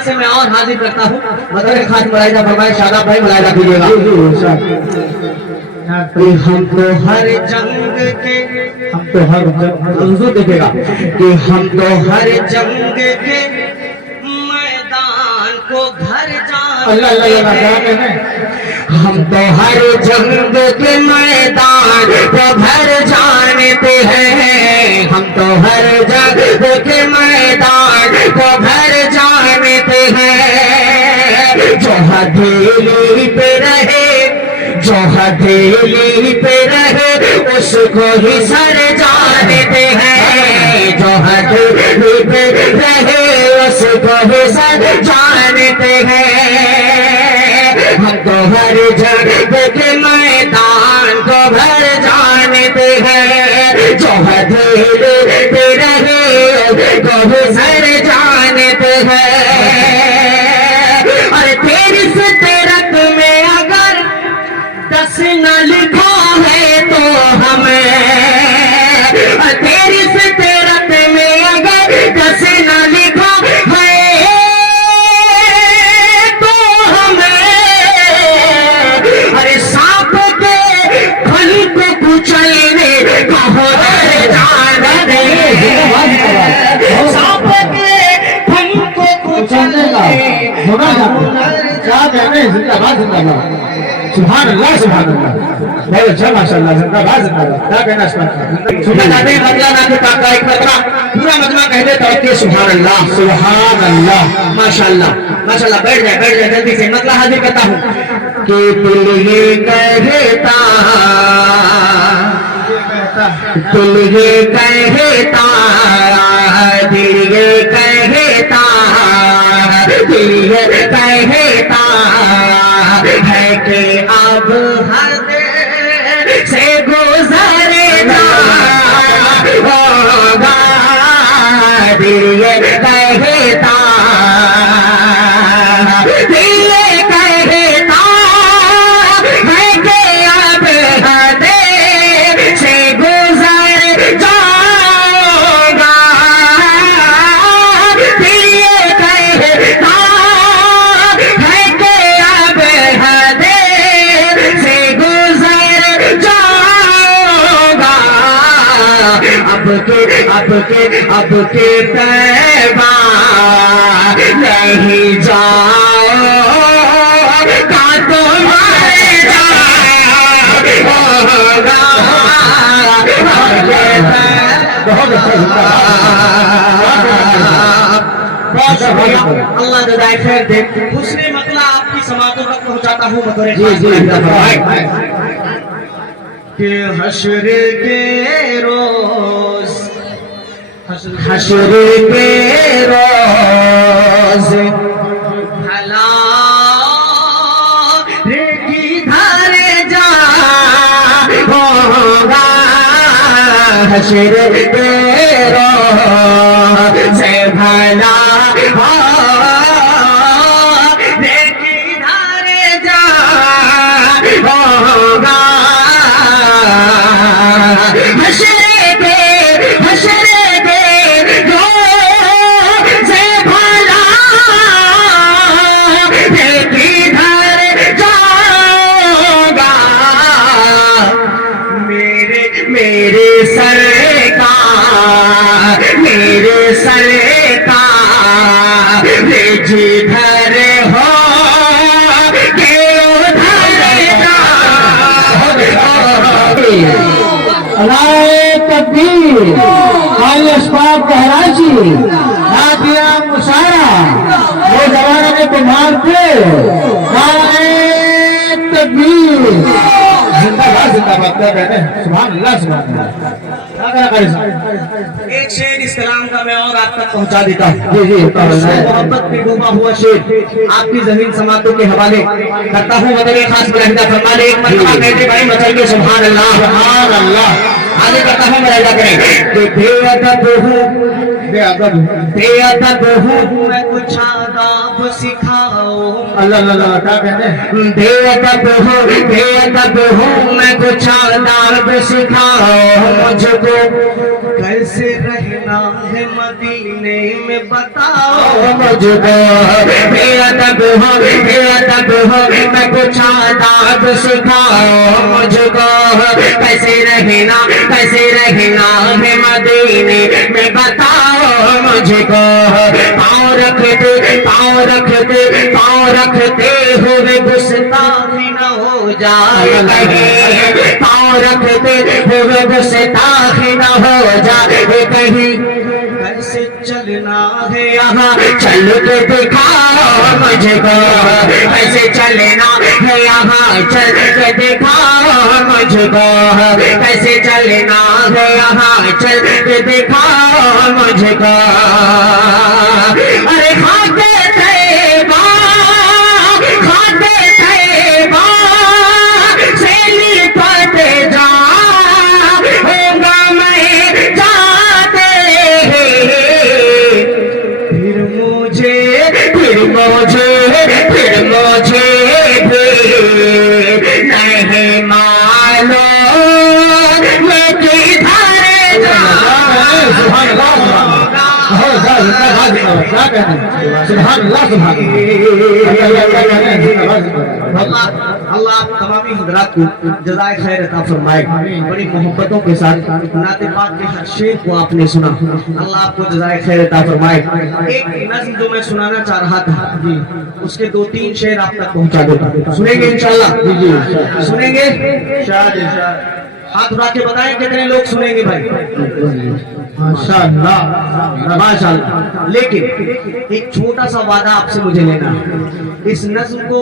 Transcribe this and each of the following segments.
यहाँ से मैं और हाजिर करता हूँ मदर खास मुलाहिजा फरमाए शादाब भाई मुलाहिजा कीजिएगा। हम तो हर जंग के हम तो हर हुजूर देखेगा कि हम तो हर जंग के मैदान को घर जान हम तो हर जंग के मैदान को घर जानते हैं हम तो हर जंग के मैदान को घर जानते हैं जो हथेली पे रहे जो हथेली पे रहे उसको ही सर जानते हैं जो हथेली पे रहे उसको ही सर जानते हैं हम तो हर जगह के मैदान को भर जानते हैं जो हथेली पे रहे उसको ही सर जानते हैं और तेरी से तेरक में अगर 10 न लिखा है तो हमें तेरी से तेरक में अगर 10 न लिखा है तो हमें अरे सांप के फन को कुचलने का हुनर जानते सांप के फन को कुचलने का हुनर जानते जिंदाबाद जिंदाबाद सुभान अल्लाह बहुत अच्छा माशाअल्लाह जिंदाबाद जिंदाबाद क्या कहना इस पर सुना जाते हैं मजमा नाम का एक मजमा पूरा मजमा कहते तो सुभान अल्लाह माशाअल्लाह माशाअल्लाह बैठ जाए जल्दी से मतलब हाजिर करता हूँ कि दिल ये कहता दिल ये कहता दिल ये कहता दिल ये कहता है कि अब हद से गुजर होगा दिल ये कहता दिल ये कहता है कि अब हद से गुजर जाओगा दिल ये कहता है कि अब हद से गुजर जाओगा अब के पैबा नहीं जाओ का तो मर जाओगा बहुत अल्लाह जज़ाए खैर दे हुस्ने मतला आपकी समातों तक पहुंचाता हूँ मदर कि हश्र के रोज भला रे किधर जा होगा हश्र के रोज भला रे किधर जा होगा हश्र के रोज़ भला रे किधर जाओगा मेरे सरकार रे जिधर हो के उधर अलाए तकबीर आले अस्बाब कहराची नादिया मुशारा वो जमाने में तुम्हार थे आले तकबीर जिंदाबाद जिंदाबाद क्या कहते हैं सुभान अल्लाह एक शेर इस कलाम का मैं और आप तक पहुंचा देता हूँ जी मोहब्बत में डूबा हुआ शेर आपकी जमीन समातों के हवाले करता हूँ मदर खास मुलाहिजा फरमाने एक मरतबा कहते भाई मचल के सुभान अल्लाह आगे करता हूँ मुलाहिजा करें कि बेअदब हूँ मैं कुछ आदाब सिखाओ अल्लाह क्या कहते हैं बेअदब हूँ मैं कुछ आदाब सिखाओ मुझको कैसे रहना है मदीने में बताओ मुझको बेअदब हो मैं कुछ आदाब सिखाओ मुझको कैसे रहना है मदीने में बताओ मुझको पाँव रखते हुए गुस्ताखी न हो जाए कहीं पाँव रखते हुए गुस्ताखी न हो जाए कहीं कैसे चलना है यहाँ चल के दिखाओ मुझको कैसे चलना है यहाँ चल के दिखाओ मुझको कैसे चलना है यहाँ चल के दिखाओ मुझको अरे खाते थे सेली पाते जा होगा मैं जाते फिर मुझे फिर मुझे भी नहीं मालूम मैं किधर जाऊं सुभान अल्लाह सुभान अल्लाह अल्लाह आप तमामी हजरात को जज़ाए खैर अता फरमाए। बड़ी मोहब्बतों के साथ नाते पाक के हर शेर को आपने सुना, अल्लाह आपको जज़ाए खैर अता फरमाए। एक नज़्म जो मैं सुनाना चाह रहा था उसके 2-3 शेर आप तक पहुंचा देता, सुनेंगे इंशाल्लाह? सुनेंगे? हाथ उठा के बताएं कितने लोग सुनेंगे भाई? माशाअल्लाह माशाअल्लाह। लेकिन एक छोटा सा वादा आपसे मुझे लेना है, इस नज़्म को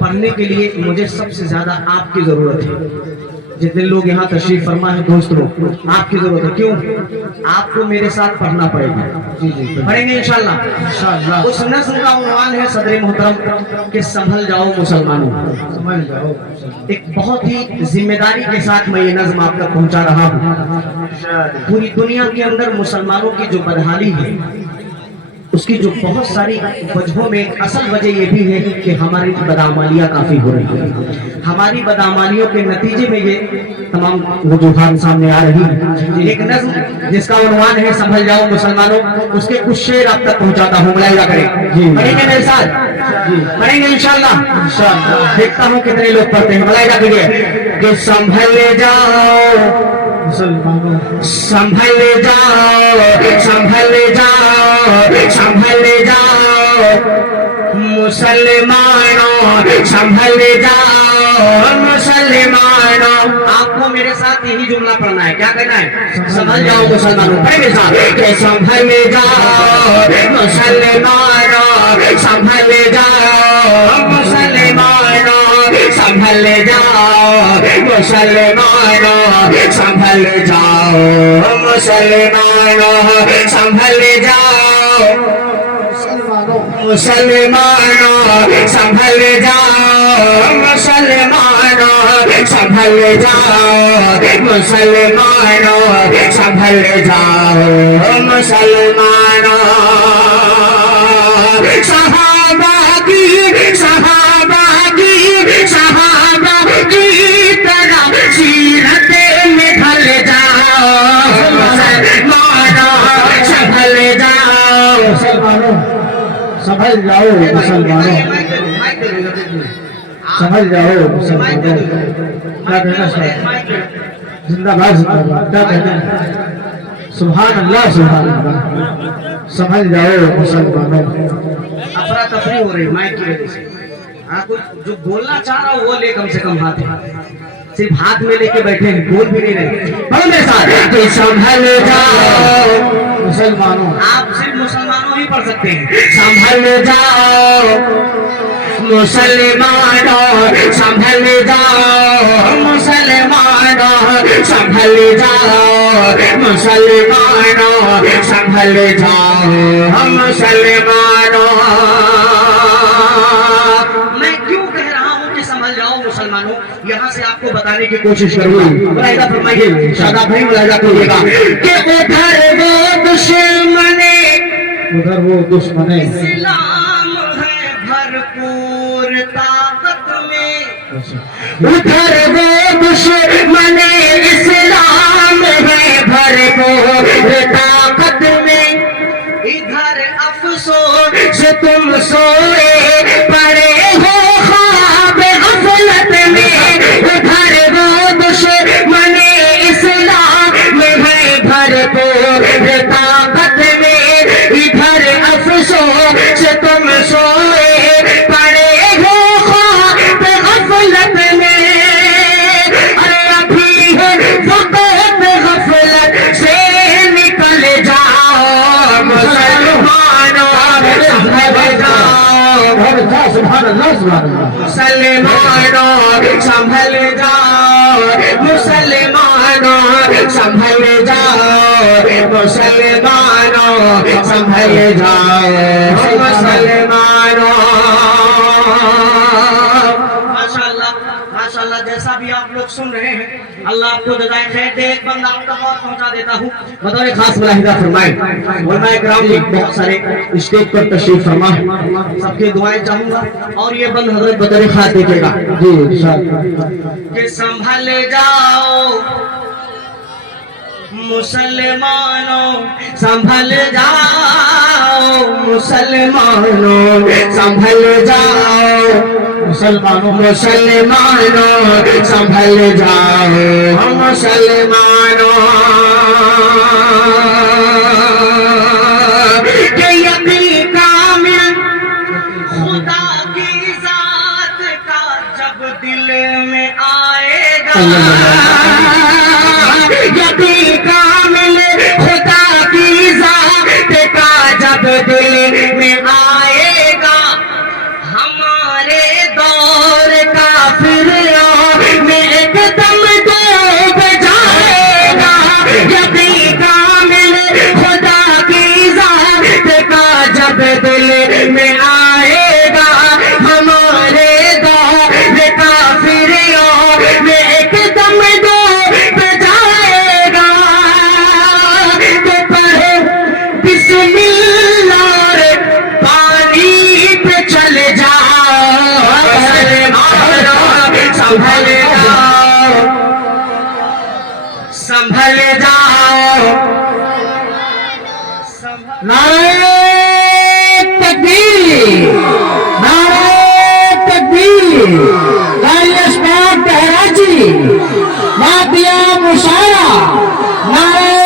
पढ़ने के लिए मुझे सबसे ज्यादा आपकी जरूरत है। जितने लोग यहाँ तशरीफ फरमा है दोस्त लोग, आपकी जरूरत है। क्यों? आपको मेरे साथ पढ़ना पड़ेगा। पढ़ेंगे इंशाल्लाह। उस नज़्म का उन्वान है सदर मोहतरम कि संभल जाओ मुसलमानों। समझ जाओ। एक बहुत ही जिम्मेदारी के साथ मैं ये नज़्म आप तक पहुंचा रहा हूँ। पूरी दुनिया के अंदर मुसलमानों की जो बदहाली है उसकी जो बहुत सारी वजहों में एक असल वजह ये भी है कि हमारी बदआमालियाँ काफी हो रही है। हमारी बदआमालियों के नतीजे में ये तमाम वजूहात सामने आ रही है। एक नज़्म जिसका उन्वान है संभल जाओ मुसलमानों, उसके कुछ शेर आप तक पहुंचाता हूँ, मुलाहिजा करें। पढ़ेंगे मेरे साथ? पढ़ेंगे इंशाल्लाह। देखता हूँ कितने लोग पढ़ते हैं, मुलाहिजा कीजिए कि संभल जाओ मुसलमानों, संभल जाओ संभल जाओ संभल जाओ मुसलमानों, संभल जाओ मुसलमानों। आपको मेरे साथ यही जुमला पढ़ना है। क्या कहना है? संभल जाओ मुसलमानों। पढ़े मेरे साथ कि संभल जाओ मुसलमानों, संभल जाओ मुसलमानों, संभल जाओ मुसलमानों, संभल जाओ मुसलमानों, संभल जाओ मुसलमानों, संभल जाओ मुसलमानों, संभल जाओ मुसलमानों, संभल जाओ मुसलमानों। सहाबा की तरह सीरत में ढल जाओ मुसलमानों, संभल जाओ मुसलमानों, संभल जाओ मुसलमानों, समझ जाओ मुसलमानों। क्या कहना चाहिए? जिंदाबाद जिंदाबाद। क्या कहना है? सुभान अल्लाह सुभान अल्लाह। समझ जाओ मुसलमानों। अफरा तफरी हो रही माइक की वजह से। हाँ, कुछ जो बोलना चाह रहा हो वो ले कम से कम हाथ, सिर्फ हाथ में लेके बैठे हैं, बोल भी नहीं रहे। बोलो मेरे साथ कि संभल जाओ मुसलमानों। आप सिर्फ मुसलमानों ही पढ़ सकते हैं। संभल जाओ मुसलमानों, संभल जाओ मुसलमानों, संभल जाओ मुसलमानों, संभल जाओ मुसलमानों। मैं क्यों कह रहा हूँ कि संभल जाओ मुसलमानों, यहाँ से आपको बताने की कोशिश करूंगा। मुलाहिजा फरमाइए, शादाब भाई मुलाहिजा करिएगा कि उधर वो दुश्मने इस्लाम है भरपूर ताकत में, उधर वो दुश्मने इस्लाम है भरपूर تم سوئے پڑے ہو خواب غفلت میں ادھر وہ دشمن اسلام میں ہے بھرپور طاقت میں ادھر افسوس تم سوئے پڑے ہو خواب غفلت میں ابھی ہے وقت غفلت سے نکل جاؤ مسلمانوں سنبھل جاؤ سبحان اللہ سبحان اللہ مسلمانوں سنبھل جاؤ مسلمانوں سنبھل جاؤ مسلمانوں سنبھل جاؤ مسلمانوں ماشاءاللہ جیسا بھی آپ لوگ سن رہے ہیں اللہ آپ کو جزائے خیر دے. ایک بندہ آپ تک اور پہنچا دیتا ہوں بطور خاص ملاحظہ فرمائیں. علماء کرام بھی بہت سارے اسٹیج پر تشریف فرما ہے, سب کی دعائیں چاہوں گا اور یہ بند حضرت بطور خاص دیکھے گا جی انشاءاللہ. کہ سنبھل جاؤ مسلمانوں سنبھل جاؤ مسلمانوں سنبھل جاؤ مسلمانوں مسلمانوں سنبھل جاؤ مسلمانوں کہ یقین کامل خدا کی ذات کا جب دل میں آئے گا یقین کامل خدا کی ذات کا جب دل میں آئے گا ہمارے دور کافروں میں ایک دم ڈوب جائے گا یقین کامل خدا کی ذات کا جب دل میں آئے گا ہمارے دور کافروں میں ایک دم ڈوب جائے گا تو پڑھے بسم اللہ پانی پہ چل جاؤ سنبھل جاؤ سنبھل جاؤ نعرہ تکبیر نعرہ تکبیر لائی اسباب تہراجی ماتیا مشارہ نعرہ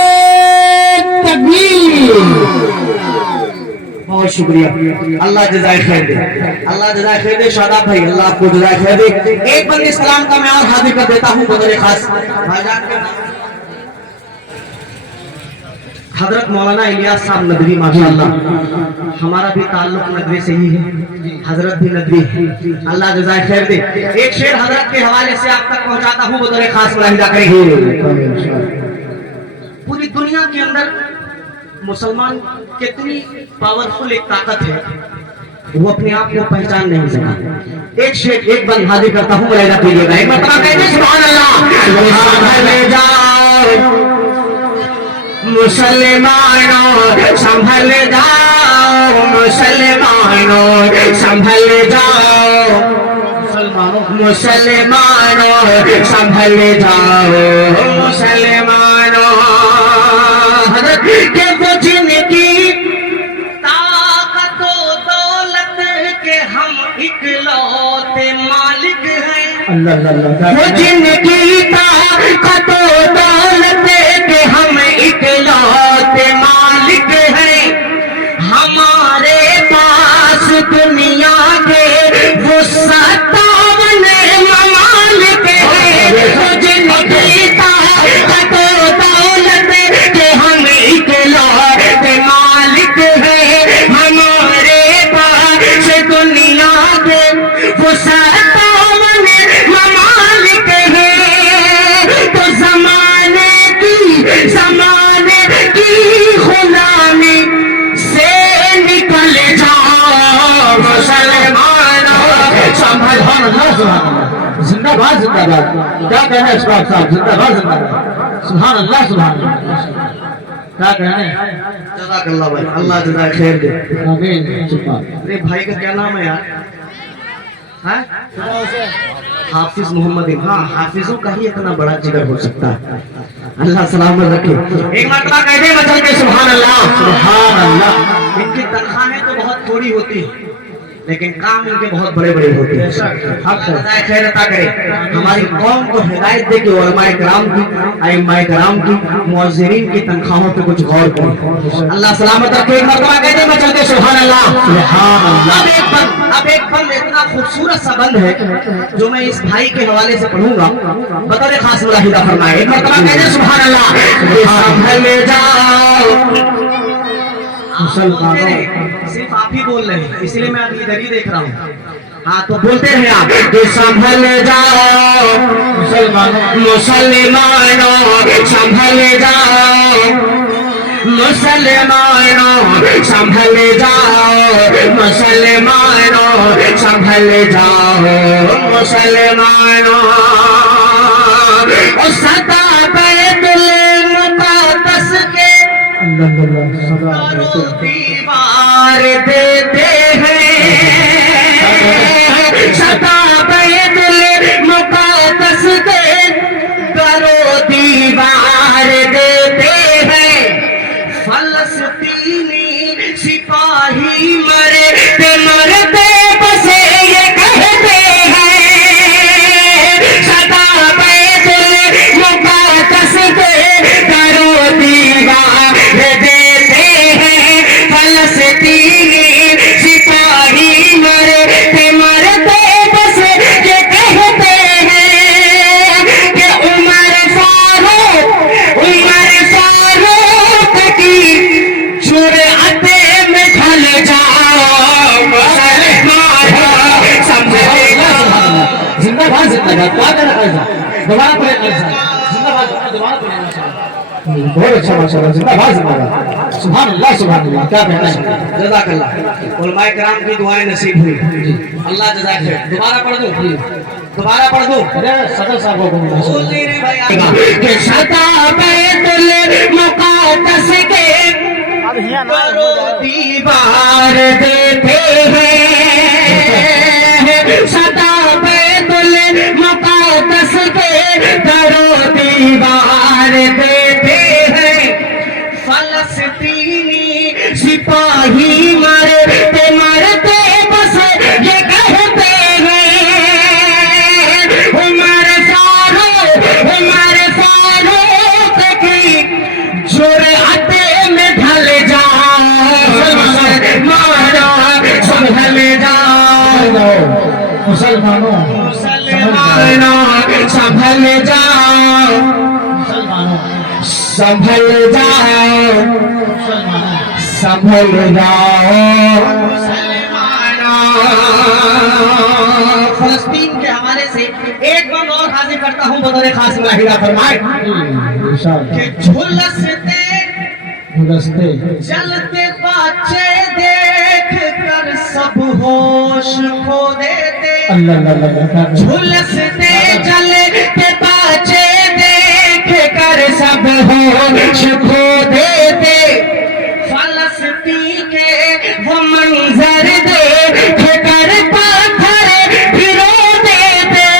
تکبیر. بہت شکریہ. اللہ جزائے خیر دے, اللہ جزائے خیر دے. شاداب بھائی اللہ آپ کو جزائے خیر دے. ایک بندے اسلام کا میں اور حاضر کر دیتا ہوں بطور خاص حضرت مولانا الیاس صاحب ندوی. ماشاءاللہ ہمارا بھی تعلق ندوی سے ہی ہے, حضرت بھی ندوی ہے. اللہ جزائے خیر دے. ایک شعر حضرت کے حوالے سے آپ تک پہنچاتا ہوں بطور خاص ملاحظہ کریں. پوری دنیا کے اندر مسلمان کتنی پاورفل ایک طاقت ہے وہ اپنے آپ کو پہچان نہیں سکا. ایک شیخ ایک بند حاضر کرتا ہوں ملاحظہ کیجیے گا. ایک مرتبہ کہتے سبحان اللہ. سنبھل جاؤ مسلمانوں سنبھل جاؤ مسلمانوں سنبھل جاؤ مسلمانوں سنبھل جاؤ مسلمانوں کہ وہ جن کی طاقت و دولت کے ہم اکلوتے مالک ہیں وہ جن کی طاقت و دولت کے ہم اکلوتے مالک ہیں ہمارے پاس دنیا کے وہ 57 ممالک ہیں وہ جن کی طاقت و دولت کے ہم اکلوتے مالک ہیں ہمارے پاس دنیا کے وہ 57 ممالک ہیں تو زمانے کی غلامی سے نکل جاؤ مسلمانوں سنبھل. زندہ باد زندہ باد. کیا کہنا ہے اشفاق صاحب؟ زندہ باد زندہ باد. سبحان اللہ سبحان اللہ. کیا کہنا ہے؟ جزاک اللہ بھائی. اللہ جزائے خیر دے. آمین. ارے بھائی کا کیا نام ہے یار؟ है हाफिज मोहम्मद हाँ हाफिजों का ही इतना बड़ा जिगर हो सकता है। अल्लाह सलामत रखे। एक मरतबा कहते हैं मचल के सुभान अल्लाह सुभान अल्लाह। इनकी तनख्वाहें तो बहुत थोड़ी होती है लेकिन काम इनके बहुत बड़े बड़े होते हैं। हम खुदा खैर अता करे हमारी कौम को हिदायत दे के उलमाए किराम की अइम्माए किराम की मुअज्जिरीन की तनख्वाहों पे कुछ गौर करें। अल्लाह सलामत रखे। एक मरतबा कहते हैं मचल के सुभान अल्लाह सुभान अल्लाह। अब एक बंद इतना खूबसूरत सा बंद है जो मैं इस भाई के हवाले से पढ़ूंगा बतौर खास मुलाहिदा फरमाए। एक मरतबा कहते हैं सुभान अल्लाह। संभल जाओ सिर्फ आप ही बोल रहे हैं इसलिए मैं अभी इधर ही देख रहा हूँ। हाँ तो बोलते रहे आप कि संभल जाओ मुसलमानों संभल जाओ मुसलमानों संभल जाओ मुसलमानों संभल जाओ मुसलमानों और सदा बैतुल मुक़द्दस के दीवार देते हैं सदा बैतुल मुक़द्दस के दरो दीवार देते हैं। फलस्तीनी सिपाही मरे मरते बसे ये कहते हैं सदा बैतुल मुक़द्दस के दरो दीवार देते हैं। फलस्तीनी सिपाही मरे मरते बसे ये कहते हैं कि उमर फारूक की जुर्अते में ढल जाओ मुसलमान समझे जिंदाबाद जिंदाबाद दोबारा पढ़े जिंदाबाद दोबारा पढ़े बहुत अच्छा माशाल्लाह जिंदाबाद जिंदाबाद सुभान अल्लाह क्या कहना है। जज़ाकल्लाह उलमाए किराम की दुआएं नसीब हुई अल्लाह जज़ाक खैर। दोबारा पढ़ दूं दोबारा पढ़ दूं सदर साहब को कि सदा बैतुल मुक़द्दस के दरो दीवार देते हैं सदा बैतुल मुक़द्दस के दरो दीवार देते हैं। फलस्तीनी सिपाही मरते मरते बस ये कहते हैं उमर फारूक की जुर्अते में ढल जाओ मुसलमानों संभल जाओ संभल जाओ संभल जाओ फलस्तीन के हवाले से एक बार और हाजिर करता हूँ बतौर खास मुलाहिदा फरमाए कि झुलसते जलते बच्चे देख कर सब होश खो देते झुलसते जलते बच्चे देख कर सब होश खो देते। फलस्तीन के वो मंजर देख कर पत्थर भिगो देते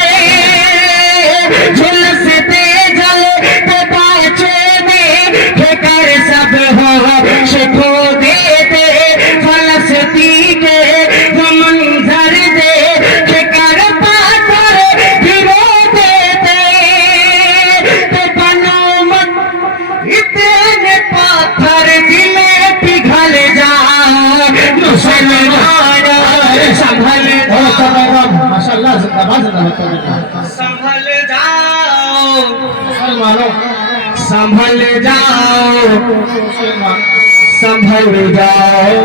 झुलसते जलते बच्चे देख कर सब होश खो देते। फलस्तीन के वो मंजर देख कर पत्थर भिगो देते तो बनो मत इतने पत्थर दिल पिघल जाओ मुसलमान संभल माशाल्लाह जिंदाबाद संभल जाओ मुसलमानों संभल जाओ संभल जाओ।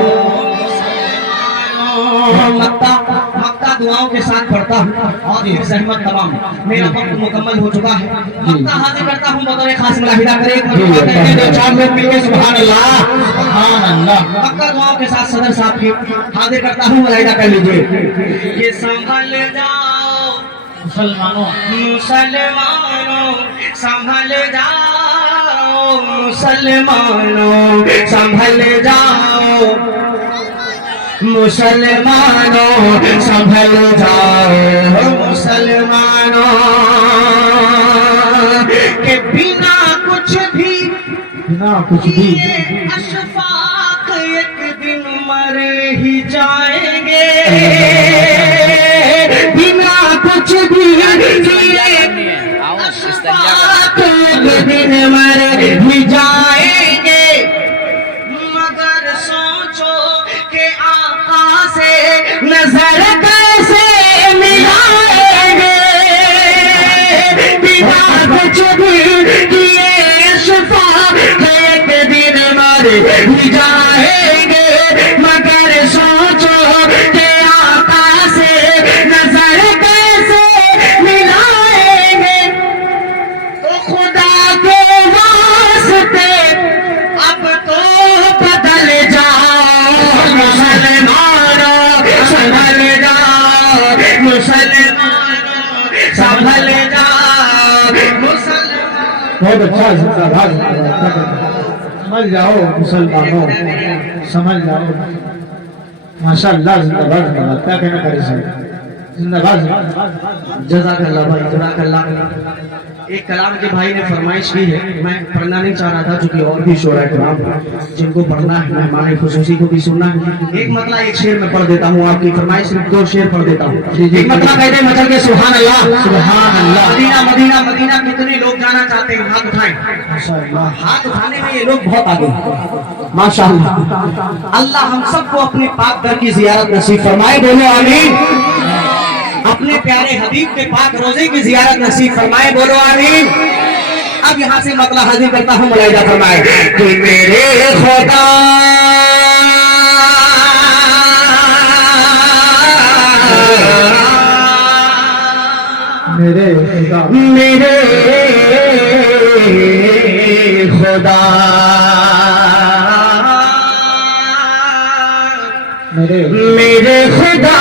मक्का दुआओं के साथ पढ़ता हूँ और फिर सहमत तमाम मेरा वक्त मुकम्मल हो चुका है। मक्का हाजिर करता हूँ बतौर खास मुलाहिदा करें चार लोग मिलकर सुभान अल्लाह सुभान अल्लाह। मक्का दुआओं के साथ सदर साहब की हाजिर करता हूँ मुलाहिदा कर लीजिए कि संभल जाओ मुसलमानों संभल जाओ मुसलमानों संभल जाओ مسلمانوں سنبھل جاؤ مسلمانوں کہ بنا کچھ بھی اشفاق ایک دن مر ہی جائیں گے بنا کچھ بھی اشفاق ایک دن مر ہی جائیں گے مگر سوچو کہ آقا سے نظر کیسے ملائیں گے بنا کچھ بھی جائیں گے مگر سوچو کہ آقا سے نظر کیسے ملائیں گے تو خدا کے واسطے اب تو بدل جاؤ مسلمانوں سنبھل جاؤ مسلمانوں سنبھل جاؤ مسلمانوں بہت اچھا زندہ باد سمجھ جاؤ مسلمانوں سمجھ جاؤ ماشاء اللہ زندہ باد کیا کہنا کرے سر زندہ باد جزاک اللہ بھائی جزاک اللہ ایک کلام کے بھائی نے فرمائش کی ہے میں پڑھنا نہیں چاہ رہا تھا چونکہ اور بھی شعراء کرام جن کو پڑھنا ہے مہمان خصوصی کو بھی سننا ہے ایک مطلع ایک شعر میں پڑھ دیتا ہوں آپ کی فرمائش صرف 2 شعر پڑھ دیتا ہوں ایک مطلع کہتے ہیں مچل کے سبحان اللہ سبحان اللہ مدینہ مدینہ مدینہ کتنے لوگ جانا چاہتے ہیں ہاتھ اٹھائیں ہاتھ اٹھانے میں یہ لوگ بہت آگے ماشاء اللہ اللہ ہم سب کو اپنے پاک در کی زیارت نصیب فرمائے بولو آمین اپنے پیارے حبیب کے پاک روزے کی زیارت نصیب فرمائے بولو آمین اب یہاں سے مطلع حاضر کرتا ہوں ملاحظہ فرمائے کہ میرے خدا میرے خدا میرے خدا میرے خدا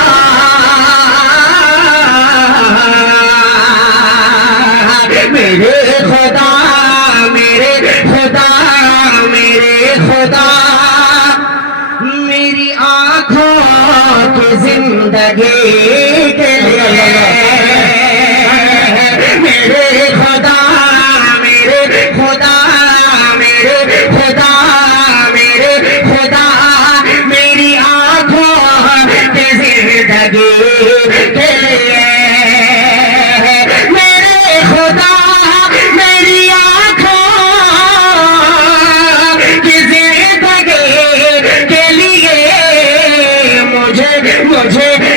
میرے خدا میرے خدا میرے خدا میری آنکھوں کی زندگی کے لیے میرے خدا میرے خدا میرے خدا میرے خدا میری آنکھوں کی زندگی کے لیے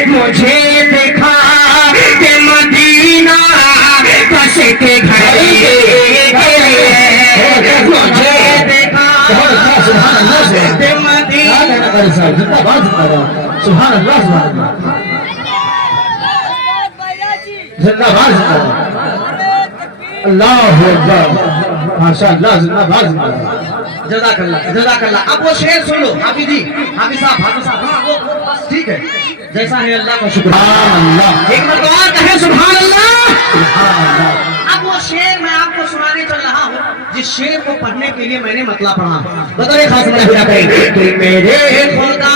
مجھے دکھا کہ مدینہ کس کے گھر مجھے دکھا کہ مدینہ سبحان اللہ زندہ باد اللہ اکبر ماشاء اللہ زندہ باد جزاک اللہ جزاک اللہ اب وہ شعر سن لو حافظ جی حافظ صاحب ہاں وہ بس ٹھیک ہے جیسا ہے اللہ کا شکر ایک مرتبہ کہیں سبحان اللہ اب وہ شعر میں آپ کو سنانے چل رہا ہوں جس شعر کو پڑھنے کے لیے میں نے مطلع پڑھا بطور خاص ملاحظہ کریں کہ میرے خدا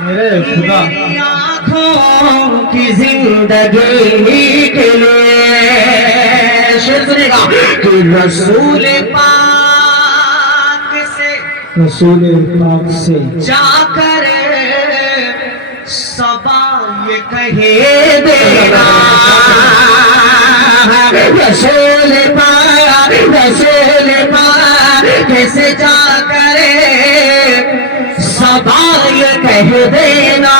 میری آنکھوں کی زندگی کے لیے شعر سنے گا کہ رسول پاک سے جا کر صبا یہ کہے دینا رسول پاک سے جا کر صبا یہ کہہ دینا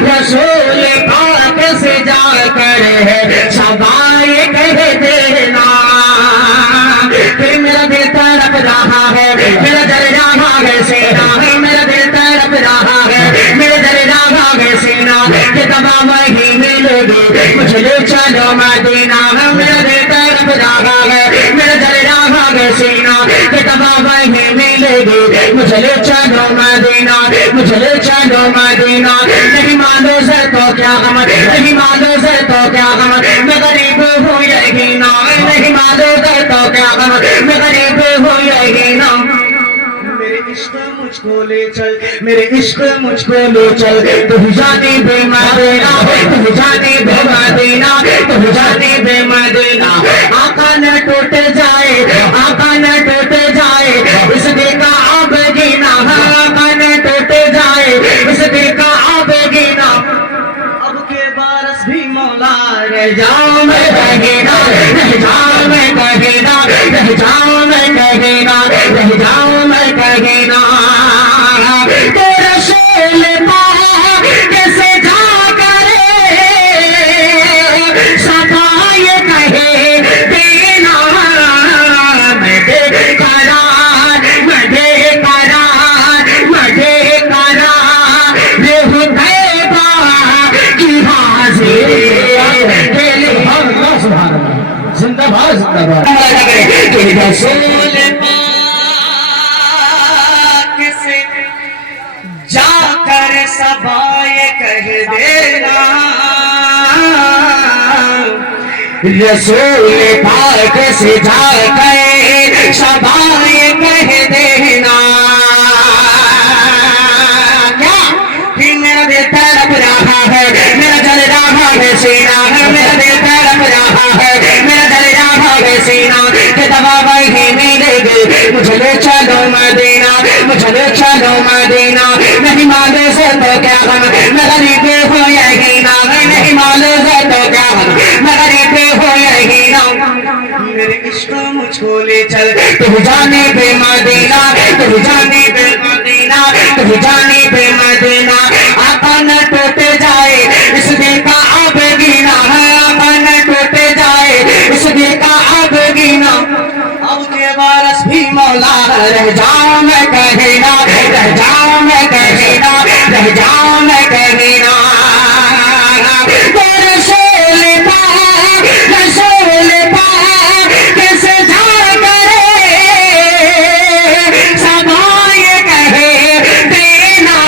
رسول پاک سے جا کر صبا یہ کہہ دینا پھر میرا دل تڑپ رہا ہے میرا دل رہا ہے سینا ہے میرا دل تڑپ رہا ہے میرا دل رہا ہے سینا کہ تمام وہی ملے گی مجھے لے چلو مدینہ ہے میرا دل تڑپ رہا ہے میرا دل رہا ہے سینا کہ تمام وہی ملے گی مجھے لے چلو مدینہ مجھے لے چلو مدینہ نہیں مانو سے تو کیا غم نہیں مانو سے تو کیا غم میں غریب ہوں یہی نا نہیں مانو سے تو کیا غم میں غریب ہوں یہی نا میرے عشق مجھ کو لے چل میرے عشق مجھ کو لے چل تو جانے بے مدینہ تو جانے بے مدینہ تو جانے بے مدینہ آقا نہ ٹوٹ جائے آقا نہ ٹوٹ جائے اس دل کا اب گینا آقا نہ ٹوٹ جائے اس دل کا اب گینا اب کے بارس بھی مولا رہ جاؤں میں کہینا رہ جاؤں میں کہینا رہ جاؤں میں کہینا رہ جاؤں میں کہینا تیرا شیل پاک کیسے جا کرے صفائے کہے دینا میں دے قرار میں دے قرار میں دے قرار روح طیبہ کی حاضری کے لیے اللہ سبحان اللہ زندہ باد زندہ باد کہ رسول پاک سے جا کر سبائے کہہ دینا رسول پاک سے جا کر سبائے کہہ دینا کیا کہ میرا دل تڑپ رہا ہے میرا جل رہا ہے سینہ میرا دل تڑپ رہا ہے میرا جل رہا ہے سینہ کہ دوا وہی ملے گی مجھے لے چلو مدینہ مجھے لے چلو مدینہ نہیں معلوم سے تو کیا غم میں غریب ہو یہی نا نہیں معلوم سے تو کیا غم میں غریب ہو یہی نا میرے عشق مجھ کو لے چل تو جانے بے مدینہ تو جانے بے مدینہ تو جانے بے مدینہ آقا نہ ٹوٹ جائے اس دل کا اب گینا آقا نہ ٹوٹ جائے اس دل کا اب گینا اب کے بارس بھی مولا رہ جاؤں میں کہینا رہ جاؤں میں کہینا رہ جاؤں میں کہینا رسول پاک کیسے جا کرے سبائے کہے دینا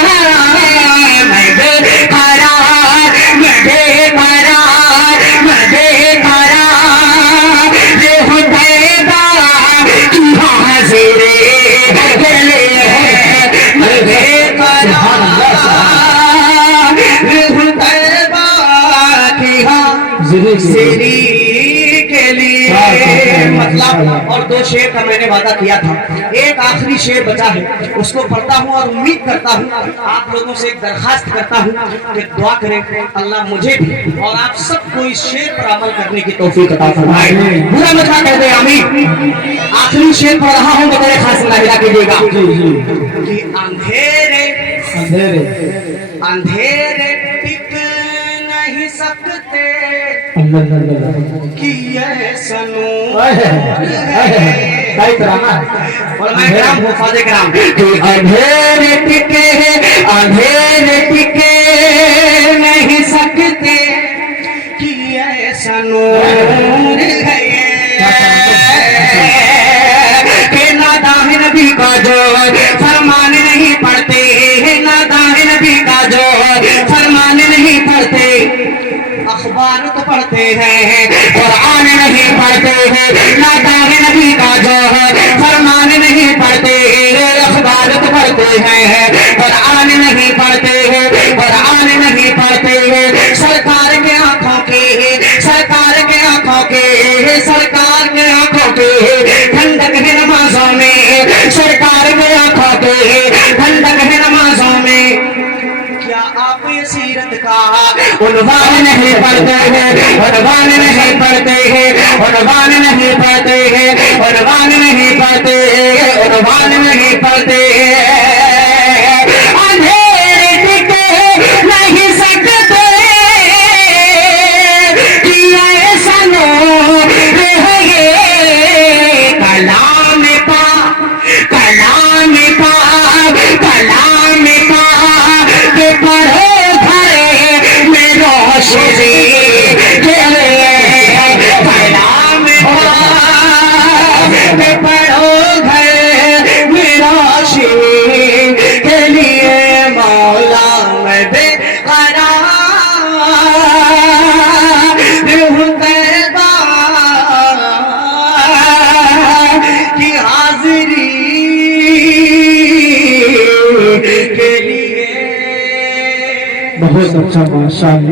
میں بے قرار میں بے قرار میں بے قرار روح طیبہ کی حاضری کے لیے میں بے قرار روح طیبہ کی حاضری کے لیے مطلب اور دو شعر کا میں نے وعدہ کیا تھا ایک آخری شعر بچا ہے اس کو پڑھتا ہوں اور امید کرتا ہوں آپ لوگوں سے ایک درخواست کرتا ہوں کہ دعا کریں اللہ مجھے بھی اور آپ سب کو اس شعر پر عمل کرنے کی توفیق عطا فرمائے برا مت کہہ دیں آمین آخری شعر پڑھ رہا ہوں بطور خاص ملاحظہ کیجیے گا کہ اندھیرے اندھیرے اندھیرے ٹک نہیں سکتے کہ ایسا نور ہے علماء کرام حفاظ کرام کہ اندھیرے ٹکے نہیں سکتے کہ ایسا نور ہے کہ ناداں نبی کا جو فرمان نہیں پڑھتے ناداں نبی کا جو فرمان نہیں پڑھتے اخبار تو پڑھتے ہیں قرآن نہیں پڑھتے ہیں ناداں نبی کا جو فرمان نہیں پڑھتے اخبار تو پڑھتے ہیں قرآن نہیں پڑھتے ہیں قرآن نہیں پڑھتے ہیں سرکار کے آنکھوں کے سرکار کے آنکھوں کے سرکار کے آنکھوں کے ٹھنڈک ہے نمازوں میں سرکار کے آنکھوں کے ٹھنڈک ہے نمازوں میں کیا آپ یہ سیرت کا عنوان نہیں پڑھتے ہیں عنوان نہیں پڑھتے ہیں عنوان نہیں پڑھتے ہیں عنوان نہیں پڑھتے ہیں عنوان نہیں پڑھتے ہیں اندھیرے ٹکے نہیں سکتے کہ ایسا نور ہے یہ کلام پاک کلام پاک کلام پاک کہ پڑھو گھر میں روشنی کے لیے کلام پاک کہ پڑھو گھر میں روشنی بہت اچھا ماشاء اللہ.